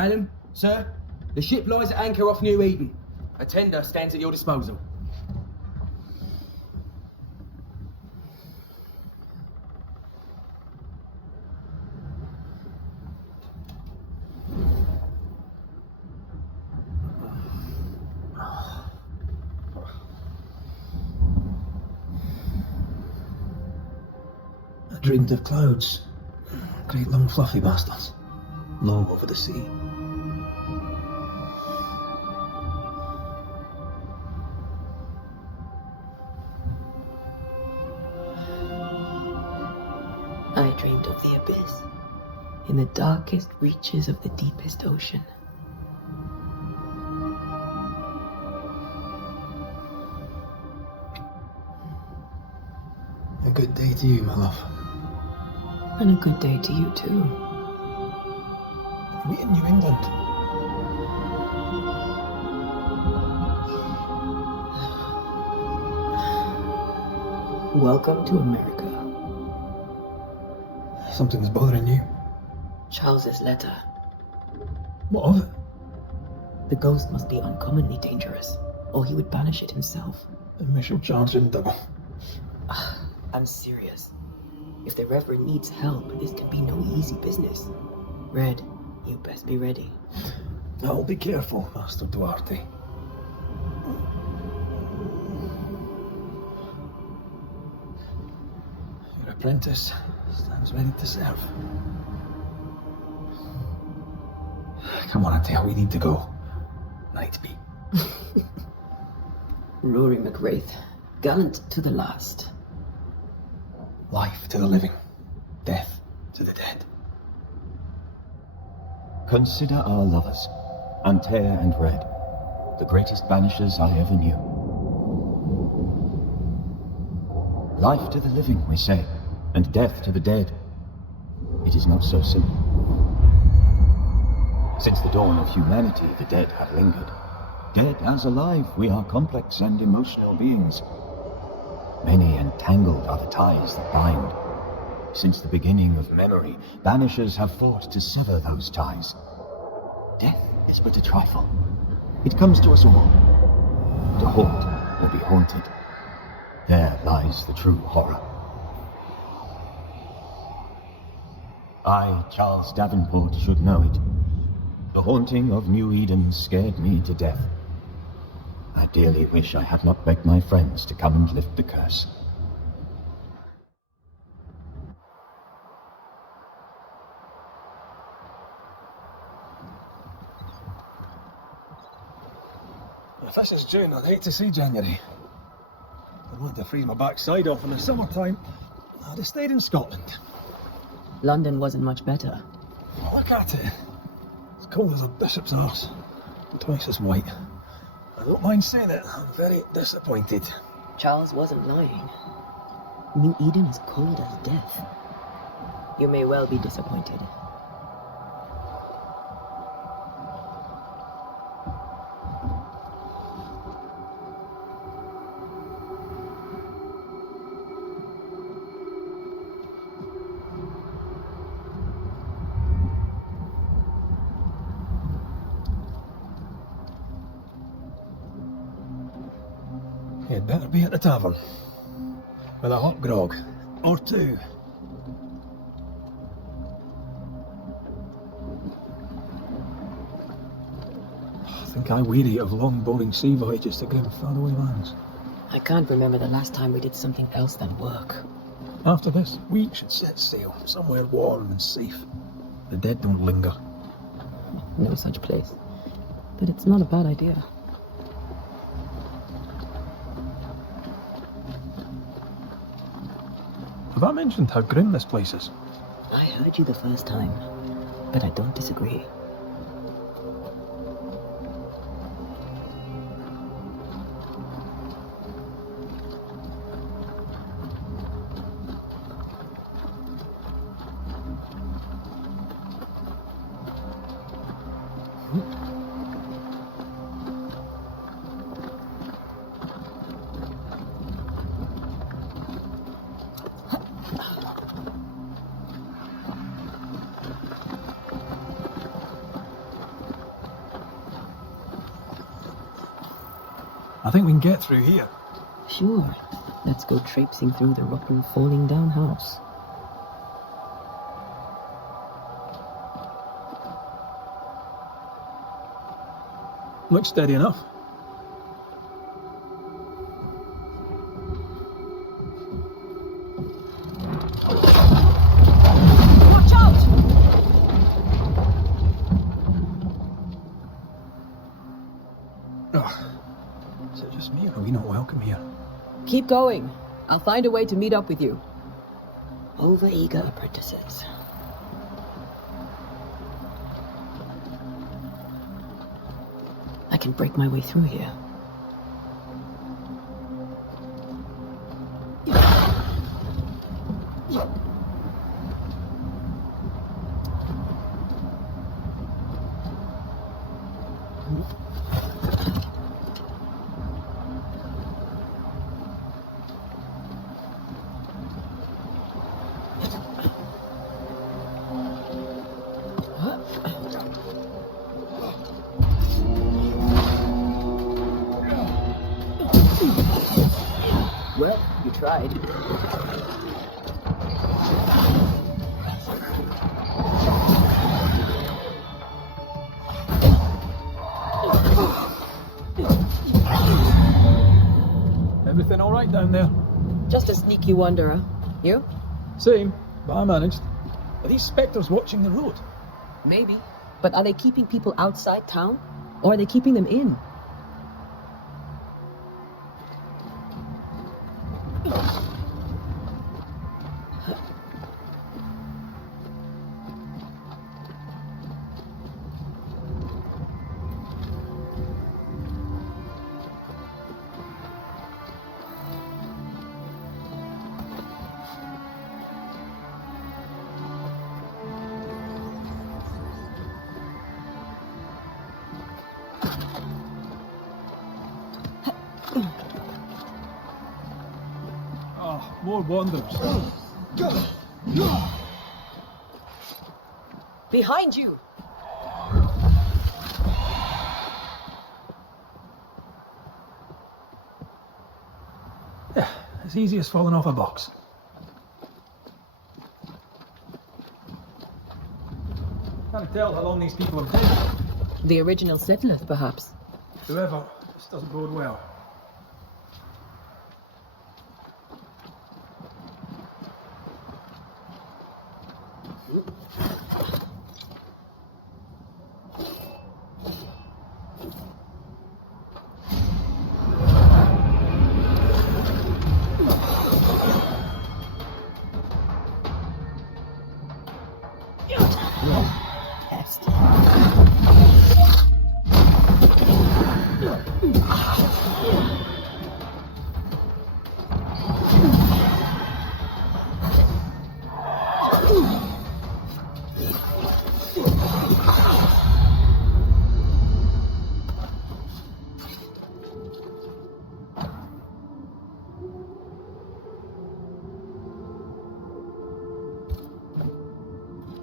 Madam, sir, the ship lies at anchor off New Eden. A tender stands at your disposal. I dreamed of clouds. Great long fluffy bastards. Low over the sea. I dreamed of the abyss, in the darkest reaches of the deepest ocean. A good day to you, my love. And a good day to you too. Are we in New England? Welcome to America. Something's bothering you. Charles's letter. What of it? The ghost must be uncommonly dangerous, or he would banish it himself. Then we shall charge him double. I'm serious. If the Reverend needs help, this can be no easy business. Red, you best be ready. I'll be careful, Master Duarte. Your apprentice stands ready to serve. Come on, Atea, we need to go. Night be. Rory McWraith, gallant to the last. Life to the living, death to the dead. Consider our lovers, Antea and Red, the greatest banishers I ever knew. Life to the living, we say, and death to the dead. It is not so simple. Since the dawn of humanity, the dead have lingered. Dead as alive, we are complex and emotional beings. Many and tangled are the ties that bind. Since the beginning of memory, banishers have fought to sever those ties. Death is but a trifle. It comes to us all. To haunt or be haunted. There lies the true horror. I, Charles Davenport, should know it. The haunting of New Eden scared me to death. I dearly wish I had not begged my friends to come and lift the curse. If this is June, I'd hate to see January. I'd want to freeze my backside off in the summertime. I'd have stayed in Scotland. London wasn't much better. Look at it. It's cold as a bishop's arse. Twice as white. I don't mind saying it, I'm very disappointed. Charles wasn't lying. New Eden is cold as death. You may well be disappointed. You'd better be at the tavern. With a hot grog. Or two. I think I weary of long, boring sea voyages to grim, faraway lands. I can't remember the last time we did something else than work. After this, we should set sail somewhere warm and safe. The dead don't linger. No such place. But it's not a bad idea. Have I mentioned how grim this place is? I heard you the first time, but I don't disagree. I think we can get through here. Sure. Let's go traipsing through the rotten, falling down house. Looks steady enough. Watch out! Oh. Is it just me, or are we not welcome here? Keep going. I'll find a way to meet up with you. Overeager apprentices. I can break my way through here. Well, you tried. Everything all right down there? Just a sneaky wanderer. You? Same, but I managed. Are these spectres watching the road? Maybe. But are they keeping people outside town? Or are they keeping them in? Oh, more wanderers. Behind you! Yeah, as easy as falling off a box. Can't tell how long these people have been. The original settlers, perhaps. Whoever, this doesn't bode well. Pest.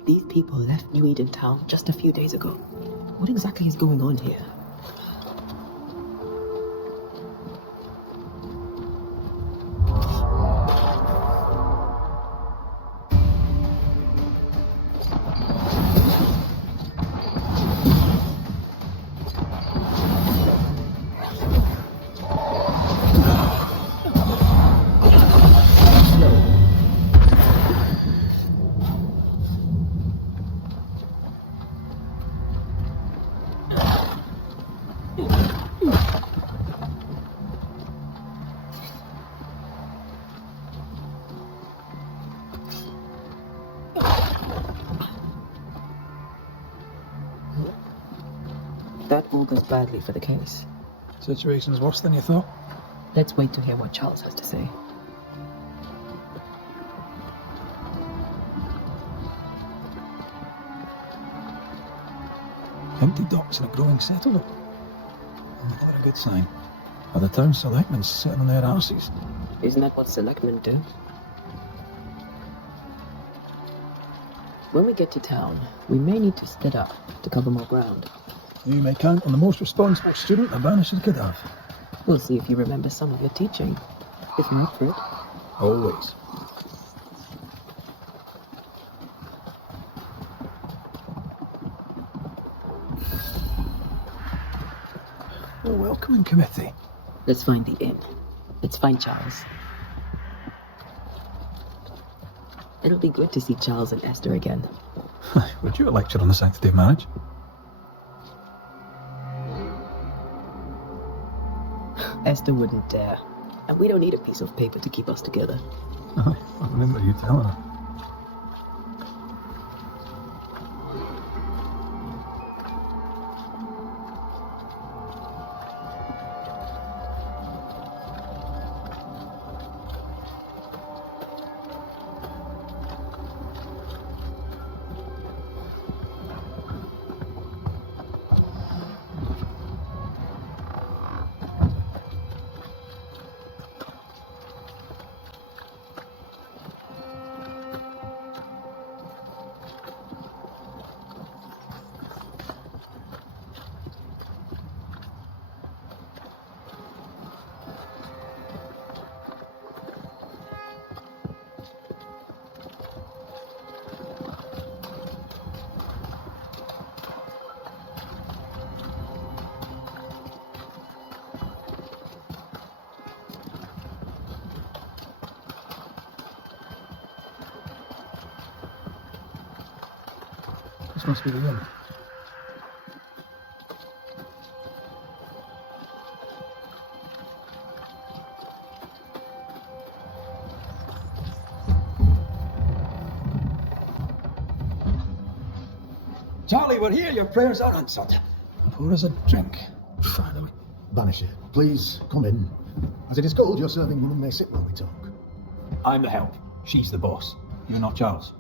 These people left New Eden town just a few days ago. What exactly is going on here? That augurs badly for the case. Situation's worse than you thought. Let's wait to hear what Charles has to say. Empty docks in a growing settlement. Not a good sign. Are the town selectmen sitting on their arses? Isn't that what selectmen do? When we get to town, we may need to split up to cover more ground. You may count on the most responsible student the Banishers could have. We'll see if you remember some of your teaching. If not, Fred. Always. A welcoming committee. Let's find the inn. Let's find Charles. It'll be good to see Charles and Esther again. Would you a lecture on the sanctity of marriage? Esther wouldn't dare. And we don't need a piece of paper to keep us together. I remember you telling her. This must be the inn. Charlie, we're here. Your prayers are answered. Pour us a drink. Finally. Banisher, please come in. As it is called, your serving woman may sit while we talk. I'm the help. She's the boss. You're not Charles.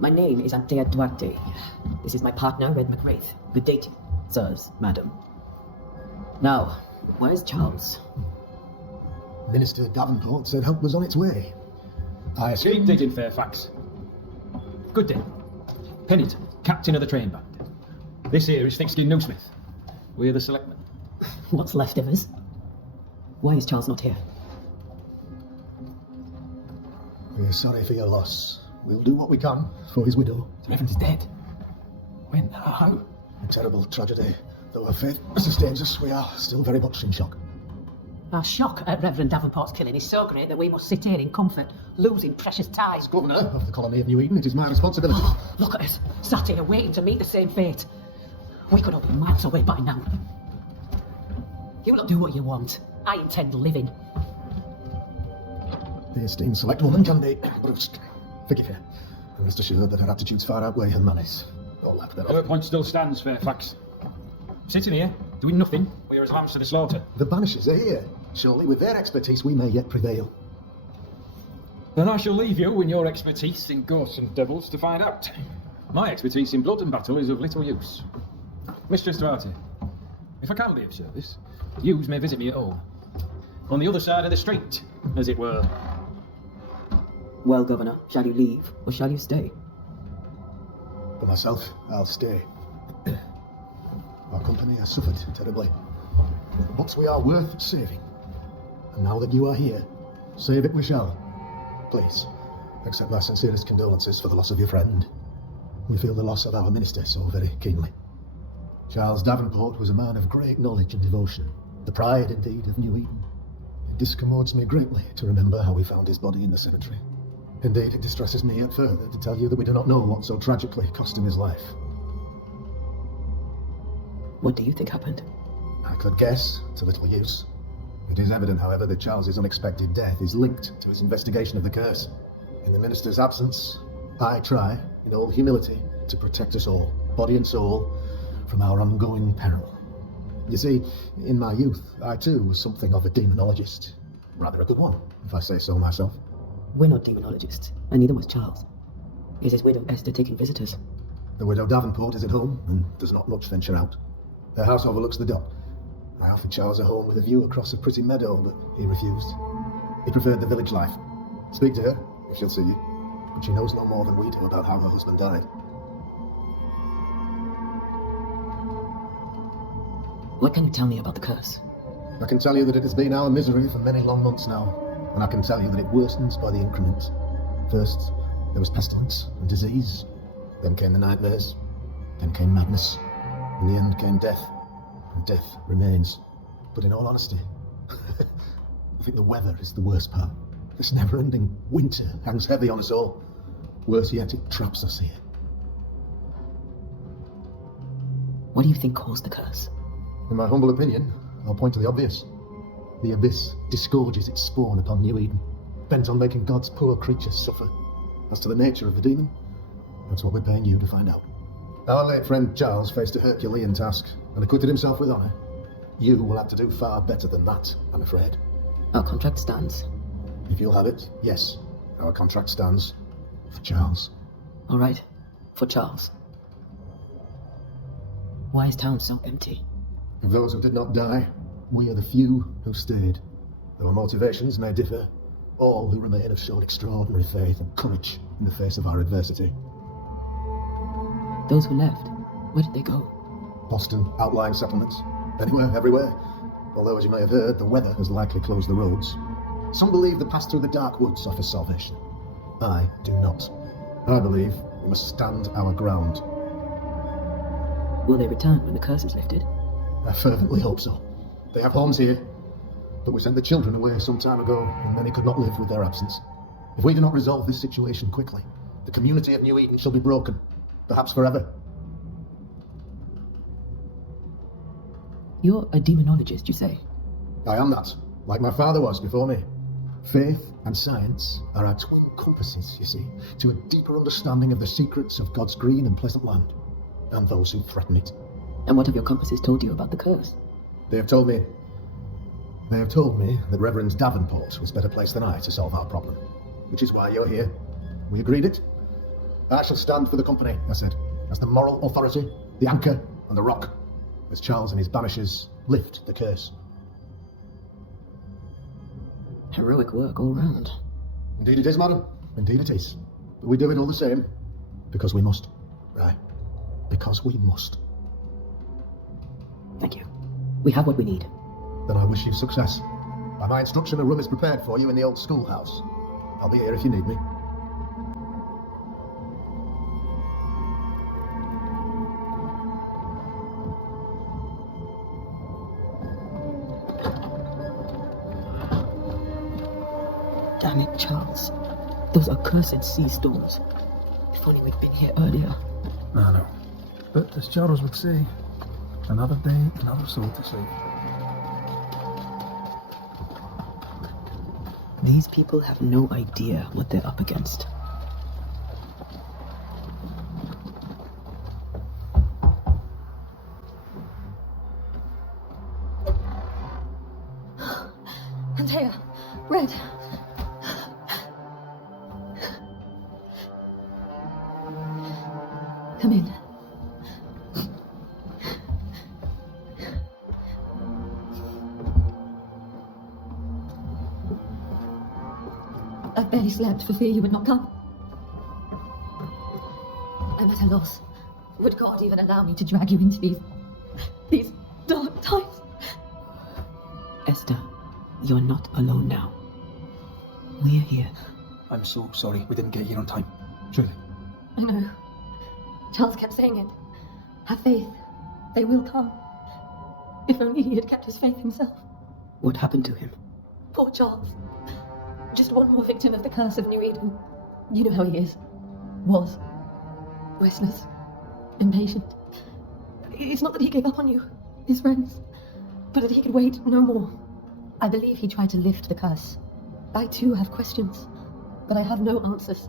My name is Antea Duarte. This is my partner, Red McWraith. Good day to you, sirs, madam. Now, where's Charles? Minister Davenport said help was on its way. I Keep assume... digging, Fairfax. Good day. Pennington, captain of the train band. This here is Thick-Skin Noosmith. We're the selectmen. What's left of us? Why is Charles not here? We're sorry for your loss. We'll do what we can for his widow. The Reverend is dead. When? How? A terrible tragedy. Though our fate sustains us, we are still very much in shock. Our shock at Reverend Davenport's killing is so great that we must sit here in comfort, losing precious time. As governor of the colony of New Eden, it is my responsibility. Look at us, sat here waiting to meet the same fate. We could all be miles away by now. You lot do what you want. I intend living. The esteemed select woman can be brusque. Forgive her. And rest assured that her attitudes far outweigh her manners. All laugh Your thereof. point still stands, Fairfax. Sitting here, doing nothing, we're as lambs to the slaughter. The Banishers are here. Surely with their expertise we may yet prevail. Then I shall leave you and your expertise in ghosts and devils to find out. My expertise in blood and battle is of little use. Mistress Duarte, if I can be of service, yous may visit me at home. On the other side of the street, as it were. Well, Governor, shall you leave or shall you stay? For myself, I'll stay. Our company has suffered terribly. But we are worth saving. And now that you are here, save it we shall. Please, accept my sincerest condolences for the loss of your friend. We feel the loss of our minister so very keenly. Charles Davenport was a man of great knowledge and devotion, the pride, indeed, of New Eden. It discommodes me greatly to remember how we found his body in the cemetery. Indeed, it distresses me yet further to tell you that we do not know what so tragically cost him his life. What do you think happened? I could guess, to little use. It is evident, however, that Charles's unexpected death is linked to his investigation of the curse. In the minister's absence, I try, in all humility, to protect us all, body and soul, from our ongoing peril. You see, in my youth, I too was something of a demonologist. Rather a good one, if I say so myself. We're not demonologists, and neither was Charles. Is his widow Esther taking visitors? The widow Davenport is at home, and does not much venture out. Her house overlooks the dock. I offered Charles a home with a view across a pretty meadow, but he refused. He preferred the village life. Speak to her, if she'll see you. But she knows no more than we do about how her husband died. What can you tell me about the curse? I can tell you that it has been our misery for many long months now, and I can tell you that it worsens by the increment. First, there was pestilence and disease, then came the nightmares, then came madness, in the end came death, and death remains. But in all honesty, I think the weather is the worst part. This never-ending winter hangs heavy on us all. Worse yet, it traps us here. What do you think caused the curse? In my humble opinion, I'll point to the obvious. The abyss disgorges its spawn upon New Eden, bent on making God's poor creatures suffer. As to the nature of the demon, that's what we're paying you to find out. Our late friend Charles faced a Herculean task and acquitted himself with honour. You will have to do far better than that, I'm afraid. Our contract stands. If you'll have it, yes, our contract stands for Charles. All right, for Charles. Why is town so empty? Of those who did not die, we are the few who stayed. Though our motivations may differ, all who remain have shown extraordinary faith and courage in the face of our adversity. Those who left, where did they go? Boston, outlying settlements, anywhere, everywhere. Although, as you may have heard, the weather has likely closed the roads. Some believe the path through the dark woods offers salvation. I do not. I believe we must stand our ground. Will they return when the curse is lifted? I fervently hope so. They have homes here, but we sent the children away some time ago, and many could not live with their absence. If we do not resolve this situation quickly, the community of New Eden shall be broken, perhaps forever. You're a demonologist, you say? I am that, like my father was before me. Faith and science are our twin compasses, you see, to a deeper understanding of the secrets of God's green and pleasant land, and those who threaten it. And what have your compasses told you about the curse? They have told me that Reverend Davenport was better placed than I to solve our problem, which is why you're here. We agreed it. I shall stand for the company, I said, as the moral authority, the anchor, and the rock, as Charles and his Banishers lift the curse. Heroic work all round. Indeed it is, madam. Indeed it is. But we do it all the same, because we must. Right? Because we must. Thank you. We have what we need. Then I wish you success. By my instruction, a room is prepared for you in the old schoolhouse. I'll be here if you need me. Damn it, Charles. Those are cursed seized doors. If only we'd been here earlier. I know. But as Charles would say, another day, another soul to save. These people have no idea what they're up against. Antea, Red. Come in. I've barely slept for fear you would not come. I'm at a loss. Would God even allow me to drag you into these dark times? Esther, you're not alone now. We're here. I'm so sorry we didn't get here on time. Truly. I know. Charles kept saying it. Have faith. They will come. If only he had kept his faith himself. What happened to him? Poor Charles. Just one more victim of the curse of New Eden. You know how he is. Was. Restless. Impatient. It's not that he gave up on you, his friends, but that he could wait no more. I believe he tried to lift the curse. I too have questions, but I have no answers.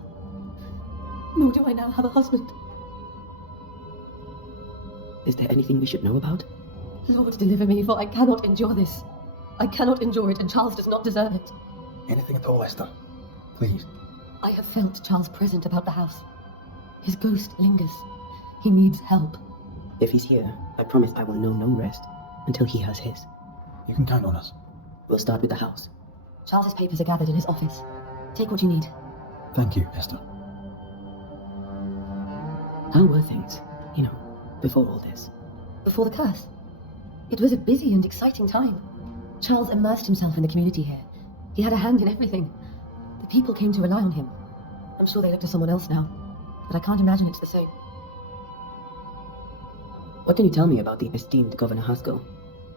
Nor do I now have a husband. Is there anything we should know about? Lord, deliver me, for I cannot endure this. I cannot endure it, and Charles does not deserve it. Anything at all, Esther. Please. I have felt Charles present about the house. His ghost lingers. He needs help. If he's here, I promise I will know no rest until he has his. You can count on us. We'll start with the house. Charles's papers are gathered in his office. Take what you need. Thank you, Esther. How were things, before all this? Before the curse, it was a busy and exciting time. Charles immersed himself in the community here. He had a hand in everything. The people came to rely on him. I'm sure they look to someone else now, but I can't imagine it's the same. What can you tell me about the esteemed Governor Haskell?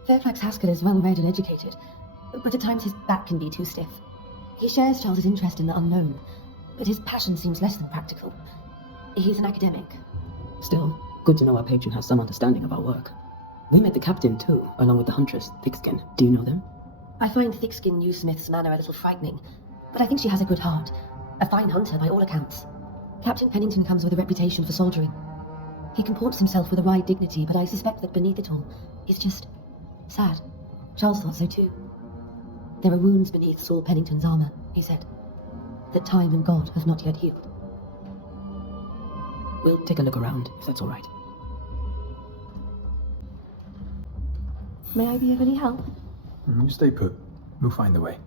Fairfax Haskell is well read and educated, but at times his back can be too stiff. He shares Charles's interest in the unknown, but his passion seems less than practical. He's an academic. Still, good to know our patron has some understanding of our work. We met the captain too, along with the huntress, Thickskin. Do you know them? I find Thickskin New Smith's manner a little frightening, but I think she has a good heart. A fine hunter by all accounts. Captain Pennington comes with a reputation for soldiering. He comports himself with a wry dignity, but I suspect that beneath it all, he's just sad. Charles thought so too. There are wounds beneath Saul Pennington's armor, he said, that time and God have not yet healed. We'll take a look around, if that's all right. May I be of any help? You stay put. We'll find a way.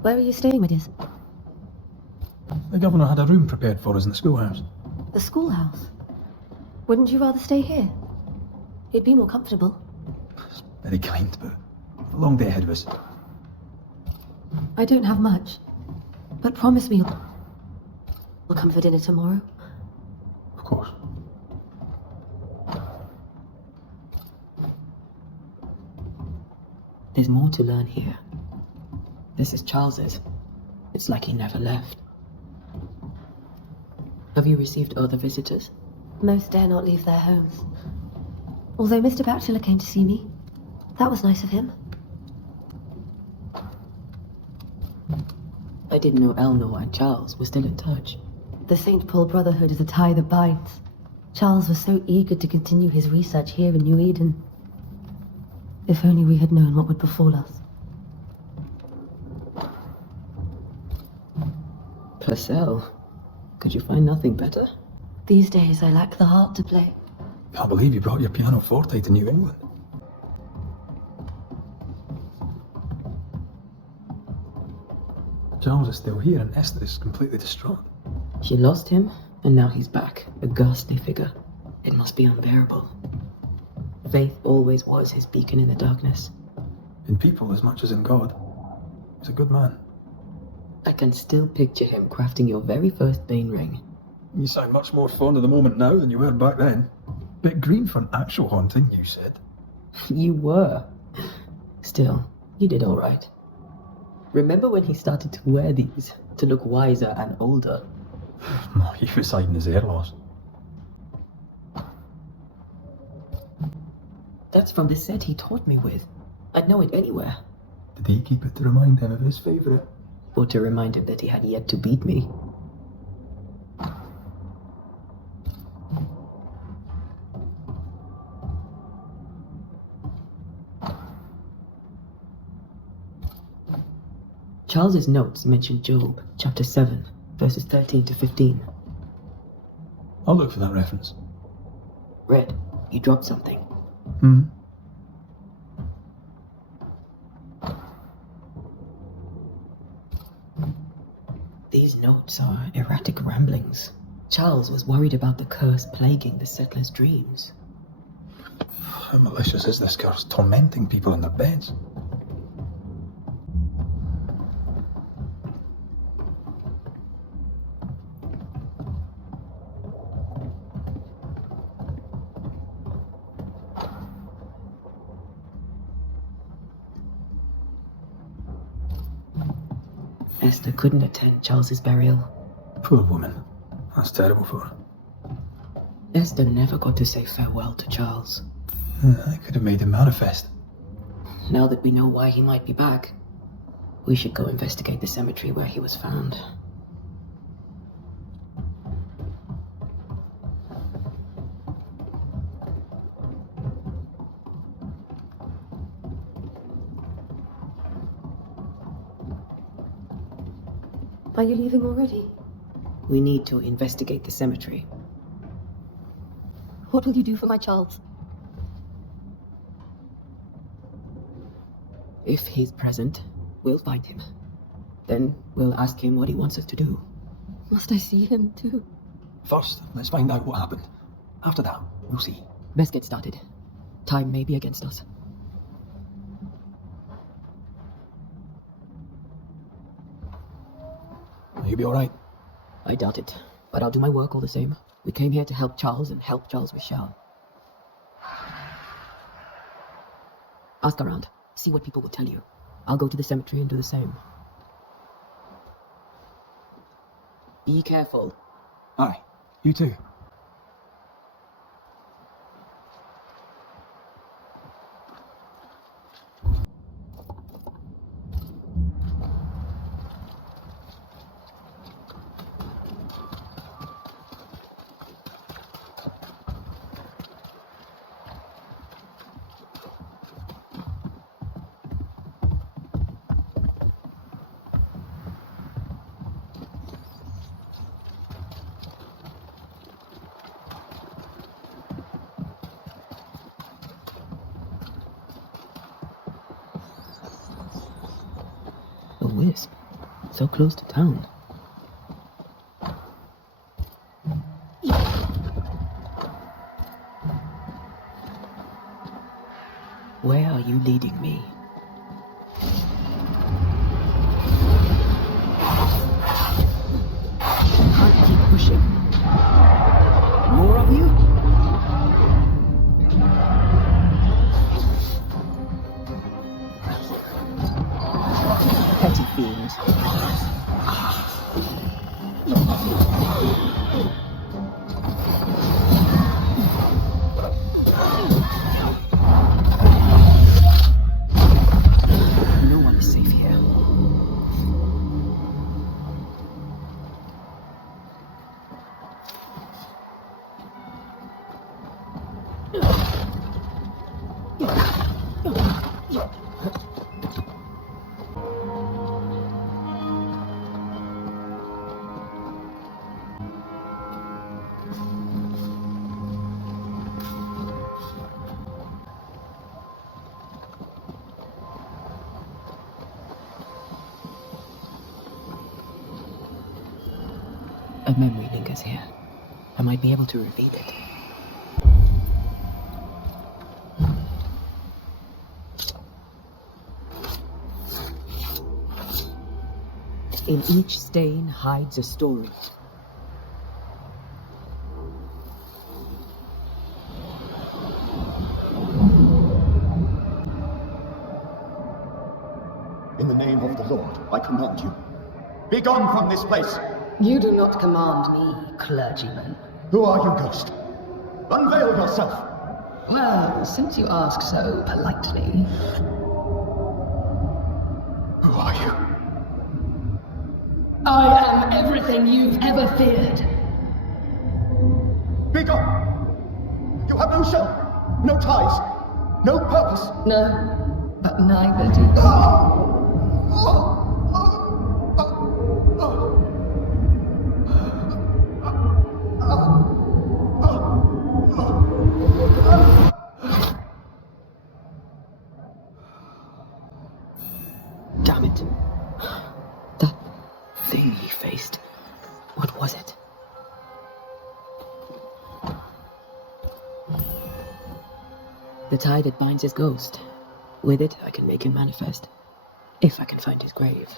Where are you staying, Midias? The governor had a room prepared for us in the schoolhouse. The schoolhouse? Wouldn't you rather stay here? It'd be more comfortable. It's very kind, but a long day ahead of us. I don't have much, but promise me you'll come for dinner tomorrow. Of course. There's more to learn here. This is Charles's. It's like he never left. Have you received other visitors? Most dare not leave their homes. Although Mr. Bachelor came to see me. That was nice of him. I didn't know Eleanor and Charles were still in touch. The St. Paul Brotherhood is a tie that binds. Charles was so eager to continue his research here in New Eden. If only we had known what would befall us. Purcell, could you find nothing better? These days I lack the heart to play. Can't believe you brought your pianoforte to New England. Charles is still here and Esther is completely distraught. She lost him, and now he's back, a ghastly figure. It must be unbearable. Faith always was his beacon in the darkness. In people as much as in God. He's a good man. I can still picture him crafting your very first Bane ring. You sound much more fond of the moment now than you were back then. Bit green for an actual haunting, you said. You were. Still, you did all right. Remember when he started to wear these to look wiser and older? He was hiding his hair loss. That's from the set he taught me with. I'd know it anywhere. Did he keep it to remind him of his favourite? Or to remind him that he had yet to beat me. Charles's notes mention Job, chapter 7, verses 13 to 15. I'll look for that reference. Red, you dropped something. These notes are erratic ramblings. Charles was worried about the curse plaguing the settlers' dreams. How malicious is this curse, tormenting people in their beds? Esther couldn't attend Charles's burial. Poor woman. That's terrible for her. Esther never got to say farewell to Charles. I could have made him manifest. Now that we know why he might be back, we should go investigate the cemetery where he was found. Are you leaving already? We need to investigate the cemetery. What will you do for my Charles? If he's present, we'll find him. Then we'll ask him what he wants us to do. Must I see him too? First, let's find out what happened. After that, we'll see. Best get started. Time may be against us. You'll be alright. I doubt it, but I'll do my work all the same. We came here to help Charles and help Charles with Shao. Ask around. See what people will tell you. I'll go to the cemetery and do the same. Be careful. Aye, you too. A wisp. So close to town. Where are you leading me? Can't keep pushing. More of you? Petty fiend. No one is safe here. A memory lingers here. I might be able to reveal it. In each stain hides a story. In the name of the Lord, I command you. Be gone from this place! You do not command me, clergyman. Who are you, ghost? Unveil yourself! Well, since you ask so politely. Who are you? I am everything you've ever feared. Be gone! You have no shell, no ties, no purpose. No, but neither do you. Damn it. That thing he faced. What was it? The tie that binds his ghost. With it, I can make him manifest. If I can find his grave.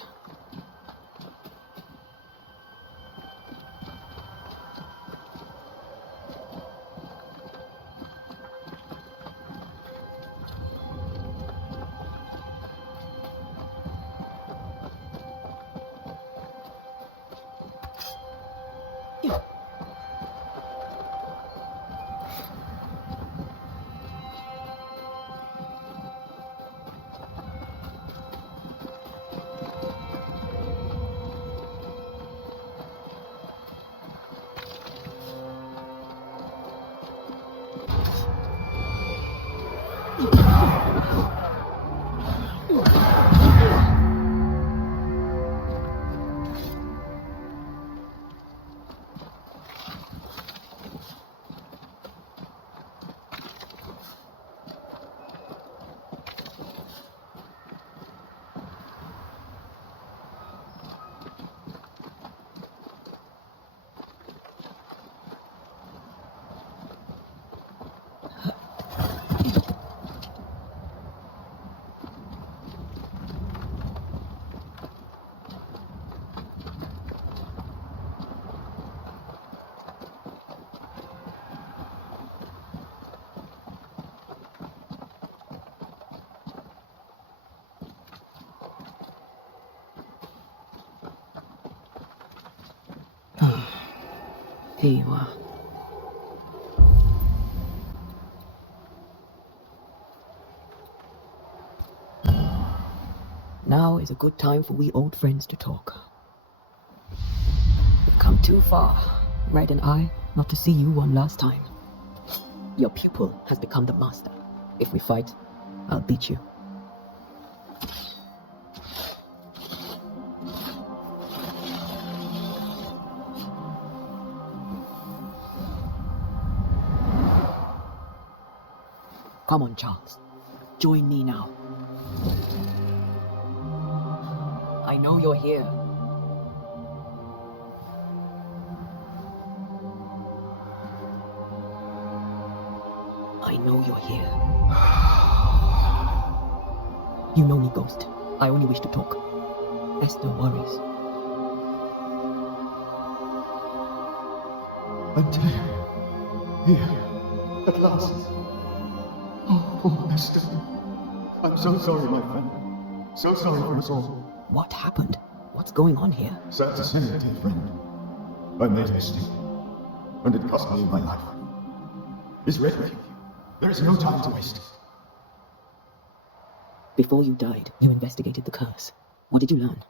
Here you are. Now is a good time for we old friends to talk. We've come too far, Red and I, not to see you one last time. Your pupil has become the master. If we fight, I'll beat you. Come on, Charles. Join me now. I know you're here. I know you're here. You know me, Ghost. I only wish to talk. Esther worries. I'm dead. Here. At last. Oh, poor Esther. I'm so sorry, my friend. So sorry for us all. What happened? What's going on here? Sad to say, dear friend. I made a mistake. And it cost me my life. Is ready. There is no time to waste. Before you died, you investigated the curse. What did you learn?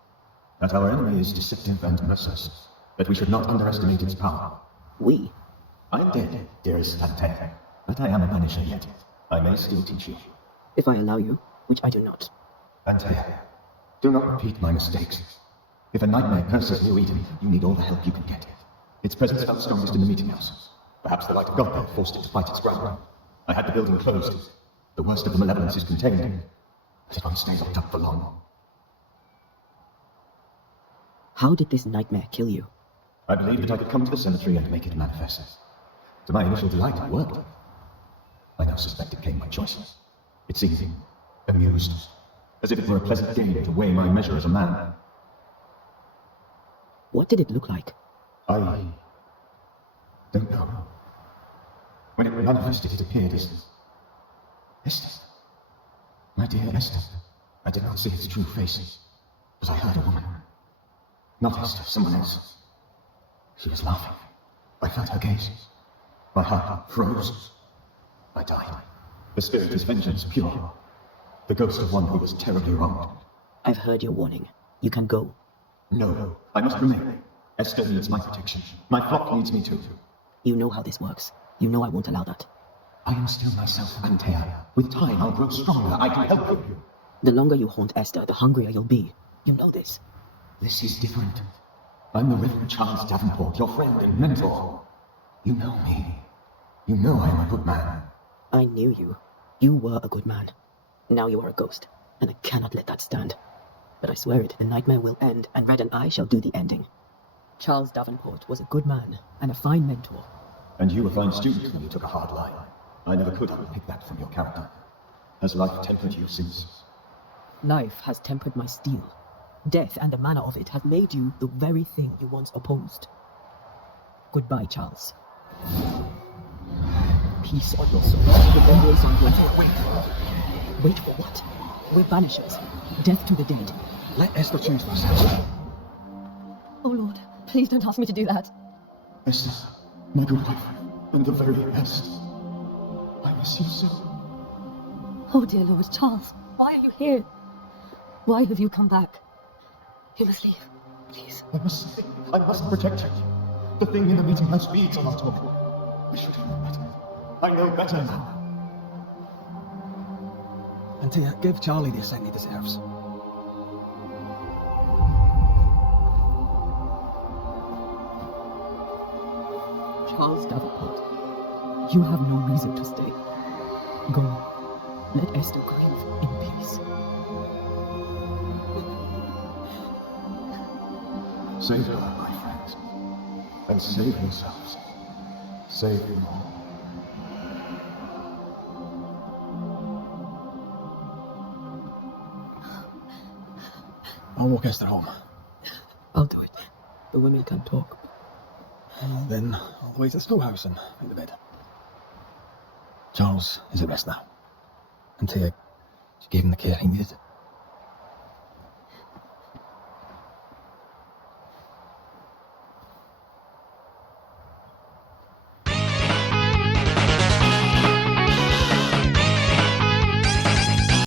That our enemy is deceptive and merciless, that we should not underestimate its power. We? I'm dead, dearest Antea, but I am a Banisher yet. I may still teach you. If I allow you, which I do not. Antea, do not repeat my mistakes. If a nightmare curses New Eden, you need all the help you can get. Its presence felt strongest in the meeting house. Perhaps the light of God there forced it to fight its ground. I had the building closed. The worst of the malevolence is contained, but it won't stay locked up for long. How did this nightmare kill you? I believed that I could come to the cemetery and make it manifest. To my initial delight, it worked. I now suspect it came by choice. It seemed amused, as if it were a pleasant game to weigh my measure as a man. What did it look like? I don't know. When it manifested, it appeared as Esther. My dear Esther. I did not see its true face, but I heard a woman. Not Esther, someone else. She was laughing. I felt her gaze. My heart froze. I died. The spirit is vengeance pure. The ghost of one who was terribly wronged. I've heard your warning. You can go. No, I must remain. Esther needs my protection. My flock needs me too. You know how this works. You know I won't allow that. I am still myself, Antea. With time, I'll grow stronger. I can help you. The longer you haunt Esther, the hungrier you'll be. You know this. This is different. I'm the Reverend Charles Davenport, your friend and mentor. You know me. You know I am a good man. I knew you. You were a good man. Now you are a ghost, and I cannot let that stand. But I swear it, the nightmare will end, and Red and I shall do the ending. Charles Davenport was a good man, and a fine mentor. And you a fine student when you took a hard line. I never could have picked that from your character. Has life tempered you since? Life has tempered my steel. Death and the manner of it have made you the very thing you once opposed. Goodbye, Charles. Peace on your soul. Remembrance on your soul. Wait for what? We're Banishers. Death to the dead. Let Esther choose for herself. Oh Lord, please don't ask me to do that. Esther, my good wife, and the very best. I miss you so. Oh dear Lord, Charles, why are you here? Why have you come back? You must leave, please. I must protect you. The thing in the meeting house feeds on our talk. I should have known better. I know better now. Antea, give Charlie the ascent he deserves. Charles Davenport, you have no reason to stay. Go. Let Esther grieve in peace. Save her, my friends. And save yourselves. Save them all. I'll walk Esther home. I'll do it. The women can talk. Then I'll go to the schoolhouse and into bed. Charles is at rest now. Antea, she gave him the care he needed.